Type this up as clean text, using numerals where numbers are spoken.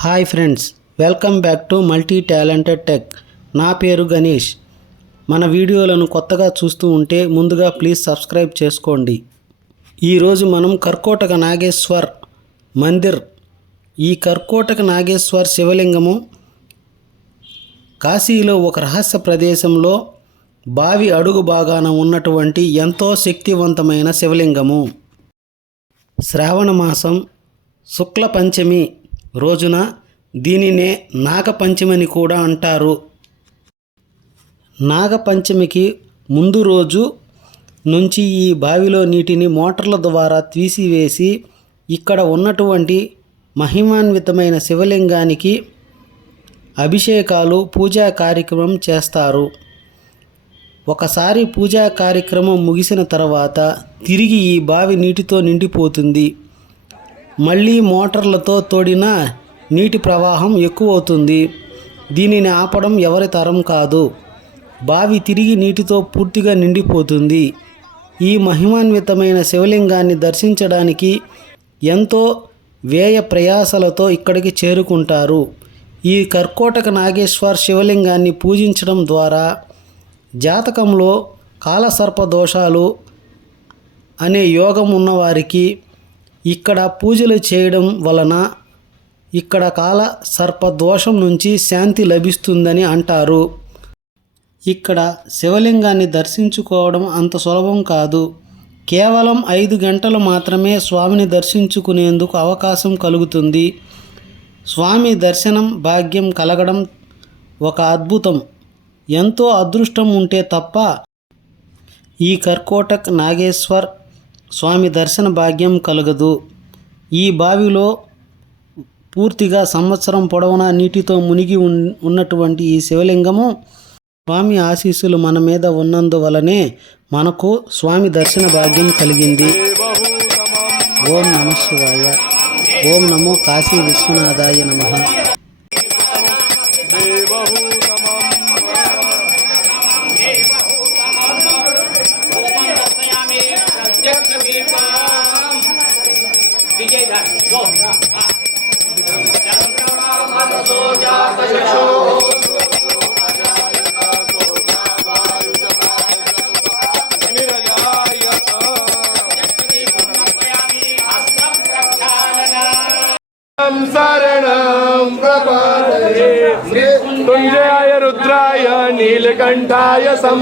Hi friends, welcome back to multi talented tech. నా పేరు గణేష్. మన వీడియోలను కొత్తగా చూస్తూ ఉంటే ముందుగా ప్లీజ్ సబ్స్క్రైబ్ చేసుకోండి. ఈరోజు మనం కర్కోటక నాగేశ్వర్ మందిర్, ఈ కర్కోటక నాగేశ్వర్ శివలింగము కాశీలో ఒక రహస్య ప్రదేశంలో బావి అడుగు భాగాన ఉన్నటువంటి ఎంతో శక్తివంతమైన శివలింగము. శ్రావణ మాసం శుక్ల పంచమి రోజున దీనినే నాగపంచమని కూడా అంటారు. నాగపంచమికి ముందు రోజు నుంచి ఈ బావిలో నీటిని మోటార్ల ద్వారా తీసివేసి ఇక్కడ ఉన్నటువంటి మహిమాన్వితమైన శివలింగానికి అభిషేకాలు, పూజా కార్యక్రమం చేస్తారు. ఒకసారి పూజా కార్యక్రమం ముగిసిన తర్వాత తిరిగి ఈ బావి నీటితో నిండిపోతుంది. మళ్ళీ మోటార్లతో తోడిన నీటి ప్రవాహం ఎక్కువవుతుంది. దీనిని ఆపడం ఎవరి తరం కాదు. బావి తిరిగి నీటితో పూర్తిగా నిండిపోతుంది. ఈ మహిమాన్వితమైన శివలింగాన్ని దర్శించడానికి ఎంతో వ్యయ ప్రయాసలతో ఇక్కడికి చేరుకుంటారు. ఈ కర్కోటక నాగేశ్వర్ శివలింగాన్ని పూజించడం ద్వారా జాతకంలో కాలసర్ప దోషాలు అనే యోగం ఉన్నవారికి ఇక్కడ పూజలు చేయడం వలన ఇక్కడ కాల సర్ప దోషం నుంచి శాంతి లభిస్తుందని అంటారు. ఇక్కడ శివలింగాన్ని దర్శించుకోవడం అంత సులభం కాదు. కేవలం 5 గంటలు మాత్రమే స్వామిని దర్శించుకునేందుకు అవకాశం కలుగుతుంది. స్వామి దర్శనం భాగ్యం కలగడం ఒక అద్భుతం. ఎంతో అదృష్టం ఉంటే తప్ప ఈ కర్కోటక్ నాగేశ్వర్ స్వామి దర్శన భాగ్యం కలగదు. ఈ బావిలో పూర్తిగా సంవత్సరం పొడవునా నీటితో మునిగి ఉన్నటువంటి ఈ శివలింగము స్వామి ఆశీస్సులు మన మీద ఉన్నందువలనే మనకు స్వామి దర్శన భాగ్యం కలిగింది. ఓం నమః శివాయ. ఓం నమో కాశీ విశ్వనాథాయ నమః. शरणं प्रपद्ये मृत्युंजयाय रुद्राय नीलकंठाय